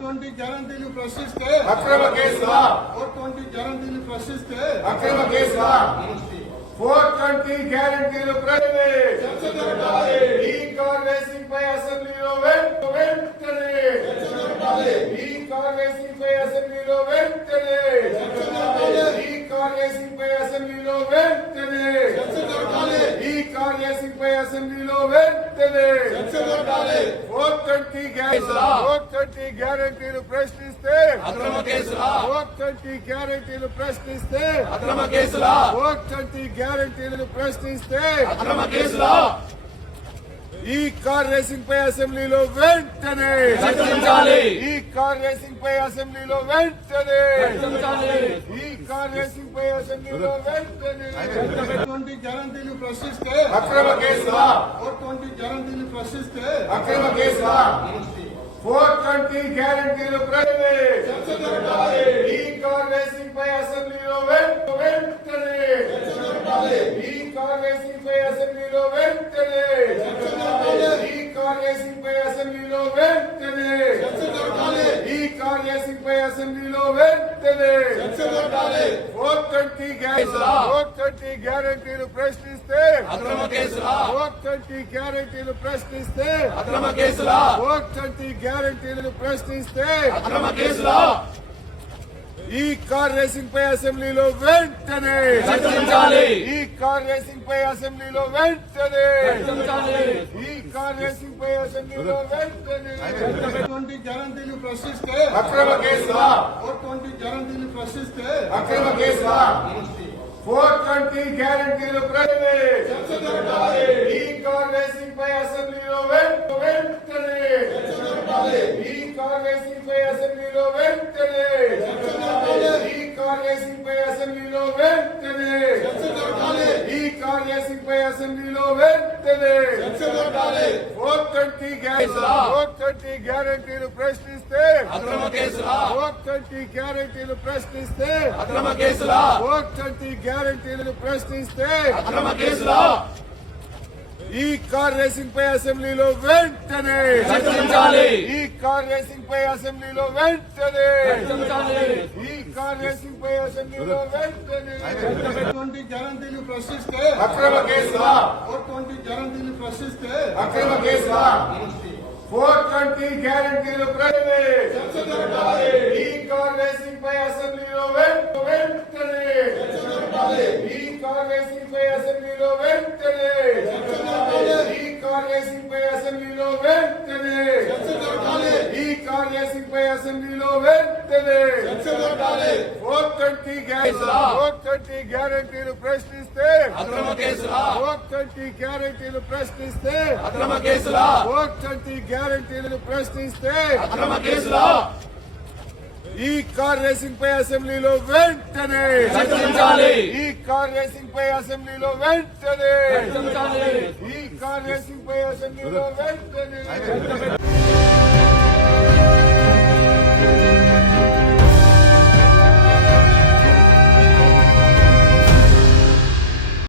20 గ్యారంటీలు ప్రశ్నిస్తే అక్రమ కేసులా 420 గ్యారంటీలు ప్రశ్నిస్తే అక్రమ కేసులా 420 గ్యారంటీలు చర్చ జరగాలి. ఈ కార్ రేసింగ్ పై అసెంబ్లీలో వెంటనే ఈ కార్ రేసింగ్ పై అసెంబ్లీలో వెంటనే ఈ కార్ రేసింగ్ పై అసెంబ్లీలో వెంటనే చర్చ జరగాలి. ఈ కార్ రేసింగ్ పై అసెంబ్లీలో వెంటనే చర్చ జరగాలి. 420 గ్యారంటీలు ప్రశ్నిస్తే అక్రమ కేసులా 420 గ్యారంటీలు ప్రశ్నిస్తే అక్రమ కేసులా 420 గ్యారంటీలను ప్రశ్నిస్తే అక్రమ కేసులా ఈ కార్ రేసింగ్ పై అసెంబ్లీలో వెంటనే చర్చించాలి. ఈ కార్ రేసింగ్ పై అసెంబ్లీలో వెంటనే చర్చించాలి. ఈ కార్ రేసింగ్ పై అసెంబ్లీలో వెంటనే 20 గ్యారంటీలు ప్రశ్నిస్తే అక్రమ కేసులా 420 గ్యారంటీలు ప్రశ్నిస్తే అక్రమ కేసులా 420 గ్యారంటీలు చర్చ జరగాలి. ఈ కార్ రేసింగ్ పై అసెంబ్లీలో వెంటనే ఈ కార్ రేసింగ్ పై అసెంబ్లీలో వెంటనే ఈ కార్ రేసింగ్ పై అసెంబ్లీలో వెంటనే చర్చ జరగాలి. ఈ కార్ రేసింగ్ పై అసెంబ్లీలో వెంటనే చర్చ జరగాలి. 420 గ్యారంటీలు ప్రశ్నిస్తే అక్రమ కేసులా 420 గ్యారంటీలు ప్రశ్నిస్తే అక్రమ కేసులా 420 గ్యారంటీలను ప్రశ్నిస్తే అక్రమ కేసులా ఈ కార్ రేసింగ్ పై అసెంబ్లీలో వెంటనే చర్చించాలి. ఈ కార్ రేసింగ్ పై అసెంబ్లీలో వెంటనే చర్చించాలి. ఈ కార్ రేసింగ్ పై అసెంబ్లీలో వెంటనే 20 గ్యారంటీలు ప్రశ్నిస్తే అక్రమ కేసులా 420 గ్యారంటీలు ప్రశ్నిస్తే అక్రమ కేసులా 420 గ్యారంటీలు చర్చ జరగాలి. ఈ కార్ రేసింగ్ పై అసెంబ్లీలో వెంటనే ఈ కార్ రేసింగ్ పై అసెంబ్లీలో వెంటనే ఈ కార్ రేసింగ్ పై అసెంబ్లీలో వెంటనే చర్చ జరగాలి. ఈ కార్ రేసింగ్ పై అసెంబ్లీలో వెంటనే చర్చ జరగాలి. 420 గ్యారంటీలు ప్రశ్నిస్తే అక్రమ కేసులా 420 గ్యారంటీలు ప్రశ్నిస్తే అక్రమ కేసులా 420 గ్యారంటీలను ప్రశ్నిస్తే అక్రమ కేసులా ఈ కార్ రేసింగ్ పై అసెంబ్లీలో వెంటనే చర్చించాలి. ఈ కార్ రేసింగ్ పై అసెంబ్లీలో వెంటనే చర్చించాలి. ఈ కార్ రేసింగ్ పై అసెంబ్లీలో వెంటనే 20 గ్యారంటీలు ప్రశ్నిస్తే అక్రమ కేసులా 420 గ్యారంటీలు ప్రశ్నిస్తే అక్రమ కేసులా 420 గ్యారంటీలు చర్చ జరగాలి. ఈ కార్ రేసింగ్ పై అసెంబ్లీలో వెంటనే ఈ కార్ రేసింగ్ పై అసెంబ్లీలో వెంటనే ఈ కార్ రేసింగ్ పై అసెంబ్లీలో వెంటనే చర్చ జరగాలి. ఈ కార్ రేసింగ్ పై అసెంబ్లీలో వెంటనే చర్చ జరగాలి. 420 గ్యారంటీలు ప్రశ్నిస్తే అక్రమ కేసులా 420 గ్యారంటీలు ప్రశ్నిస్తే అక్రమ కేసులా 420 గ్యారంటీలను ప్రశ్నిస్తే అక్రమ కేసులా ఈ కార్ రేసింగ్ పై అసెంబ్లీలో వెంటనే చర్చించాలి. ఈ కార్ రేసింగ్ పై అసెంబ్లీలో వెంటనే చర్చించాలి. ఈ కార్ రేసింగ్ పై అసెంబ్లీలో వెంటనే